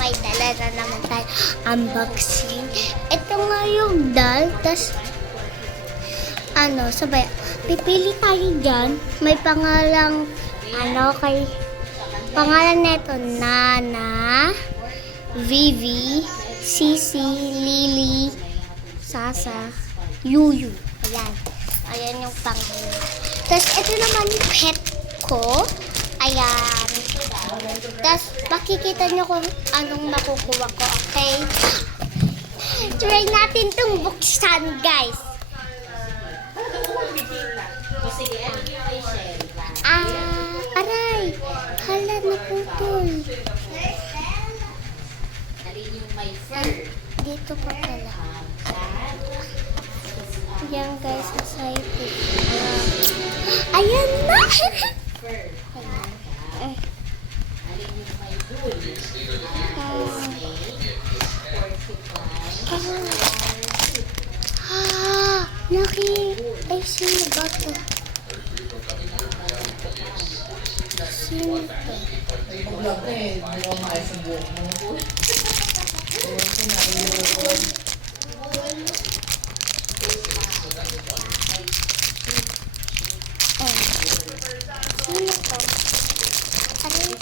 may dala na naman tayo unboxing. Ito nga yung doll, tas sabay, pipili tayo dyan. May pangalang, pangalan neto, Nana, Vivi, Sisi, Lily, Sasa, Yuyu. Ayan yung pangalan. Tapos, ito naman yung pet ko. Ayan. Tapos, makikita nyo kung anong makukuha ko, okay? Try natin itong buksan, guys. Aray! Hala, naputol. Dito pa pala. Yan, guys, excited. Ayan na! Ay, sino ba ito? Sino ito? Pag-vlog na eh, hindi ko maayos ang buhok mo. Sino ito? Aray,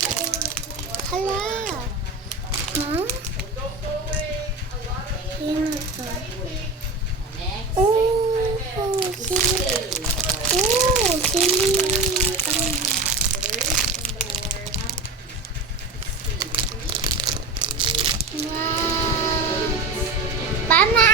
hala! Ha? Sino ito? Mama!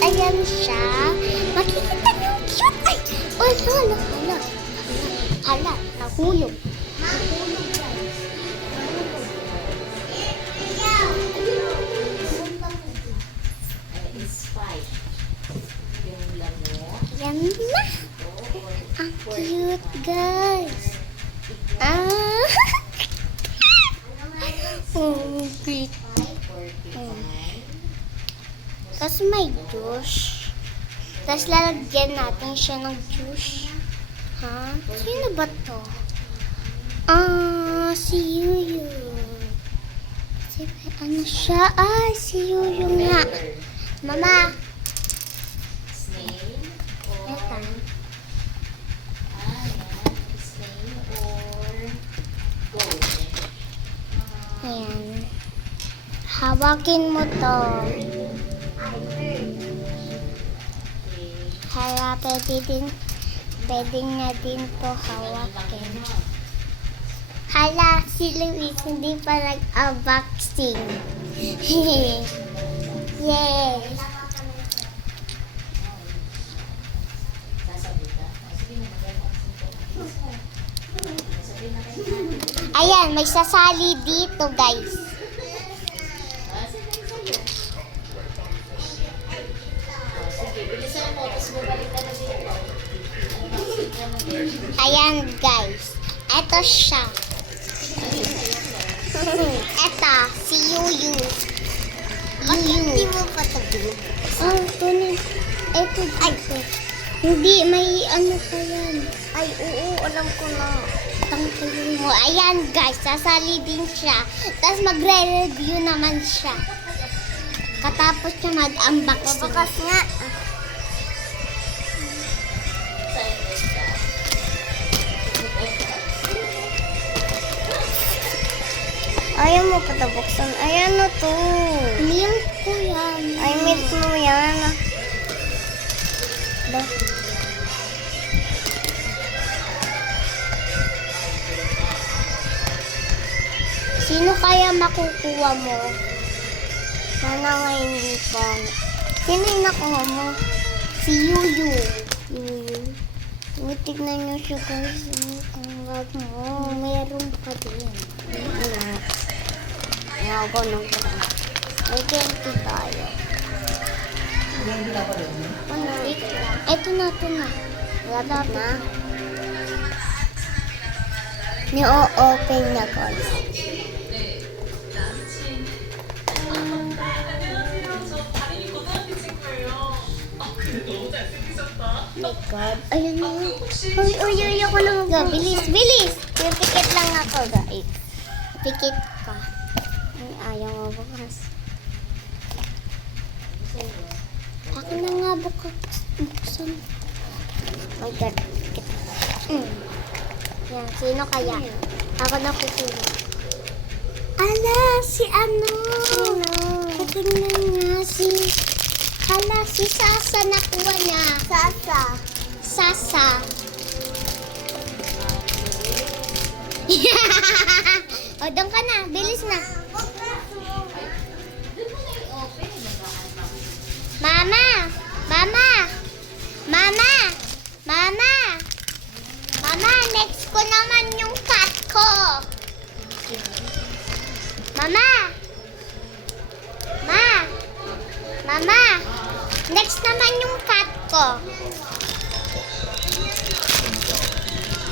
Ayan siya. Makikita niyo yung cute. Ay! Oh, hala. Nahulog. Ayan na. Ang cute, guys. Cute. Tapos may juice. Tapos lalagyan natin siya ng juice. Ha? Sino ba to? Si Yuyu. Ano siya? Si Yuyu nga. Mama. Ayan. Hawakin mo to. Hala, pwede na din to hawakin. Hala, si Luis hindi pa nag-unboxing. Yay! Ayan, may sasali dito, guys. Ayan, guys. Ito siya. Ito, si Yuyu. Hindi mo pa tabi? Ito, hindi, may pa yan. Ay, oo, alam ko na. Tanggalin mo. Ayan, guys, sasali din siya. Tapos magre-review naman siya. Katapos niya mag-unboxing. Babakas nga. Ayaw mo patabuksan. Ayan na to. Milk ko yan. Ay, milk mo yan. Sino kaya makukuha mo? Sana nga hindi pa. Sino yung nakuha mo? Si Yuyu. Tignan nyo siya, guys. Ang wag mo. Meron pa din. Ayaw ko nung pala. May ganti tayo. Ito na. Wala na. Ni-open niya, guys. my God. Ayan na. Uy, ako lang mag bilis, bilis. Pipikit lang ako, guys. Pikit ka. Ay, ayaw mo bukas. Akin na nga buksan. Oh my God. Pikit. Yan, sino kaya? Ako na pipili. Ala, si ano? Patingnan nga si... Hala, si Sasa nakuha niya. Sasa. O, doon ka na. Bilis na. Mama! Mama, next ko naman yung cat ko. Mama, next naman yung cat ko.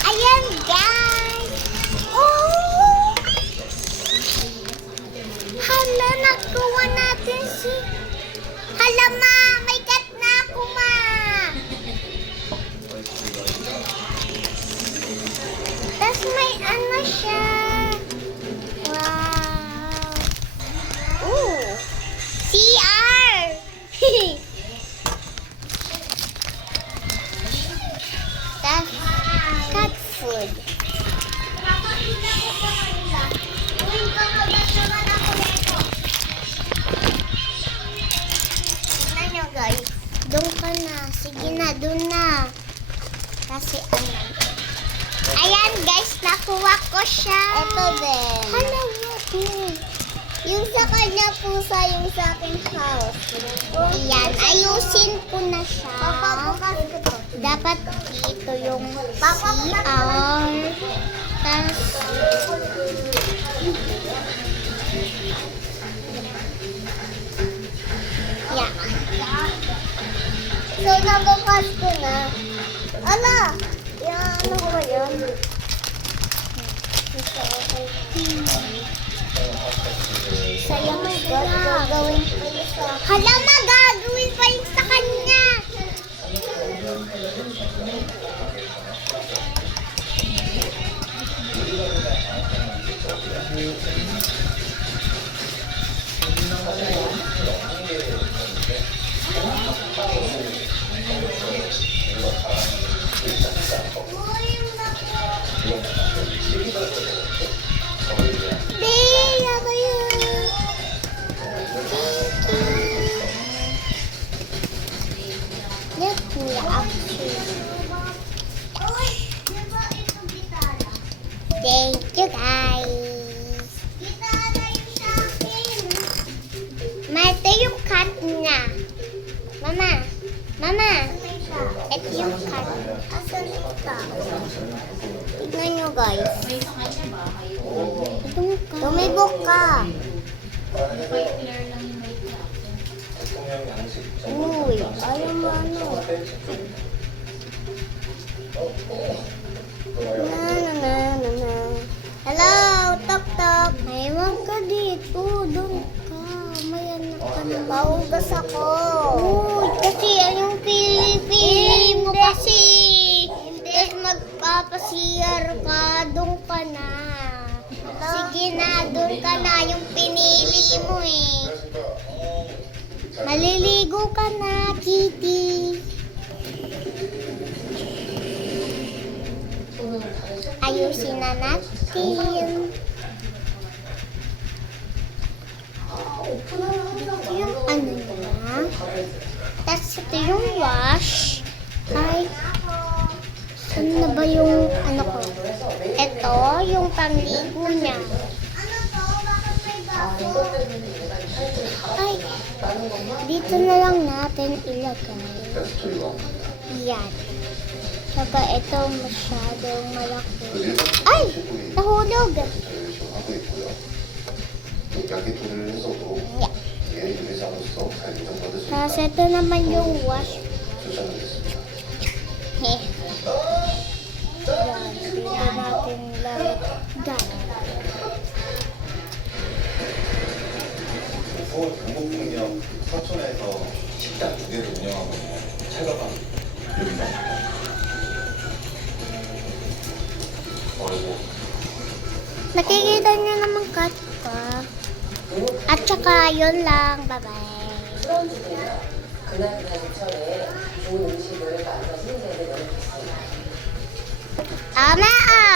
Ayan, guys. Oh! Hala, nakuha natin si... Hala, ma! May cat na ako, ma! Tapos may ano siya. Wow! Ooh! CR! That's cat food. Tignan nyo, guys. Doon ka na. Sige na, doon na. Kasi ano. Ayan, guys. Nakuha ko siya. Ito din. Hala, yung sa kanya pusa, yung sa aking house. Ayan, ayusin ko na siya. Dapat dito yung CR. Tapos, yeah. So, nabukas ko na. Ala! Yan, ano ba yan? Sayang mo, gagawin pa yun sa... Hala, magagawin pa yun sa kanya! Let me Thank you, guys. Ito yung cat niya. Mama. Ito yung cat. Asan yung cat? Tignan nyo, guys. Tumibok ka. Uy, ayaw mo ano. Na. Hello, tok. Ay, wag ka dito. Doon ka. May anak ka na. Maugas ako. Uy, kasi yung pili mo kasi. Tapos magpapasiyar ka. Doon ka na. Sige na, doon ka na. Yung pinili mo eh. Maliligo ka na, Kitty. Ayusin na natin. Yung ano na. Tapos ito yung wash. Ay, saan na ba yung ano ko? Ito, yung pangligo niya. Ay, dito na lang natin ilagay. Yan. Saka ito masyadong malaki. Ay! Nahulog! Yeah. Tapos ito naman yung wash. Yan. Dito natin lagay. 경복궁역 서촌에서 식당 두 개를 운영하고 있는 찰밥빵 Nakikita niyo naman cut ko. At saka yun lang. Bye-bye. 그날 전에 좋은 음식을 만들어서 선생님이 너무 좋습니다. Tama!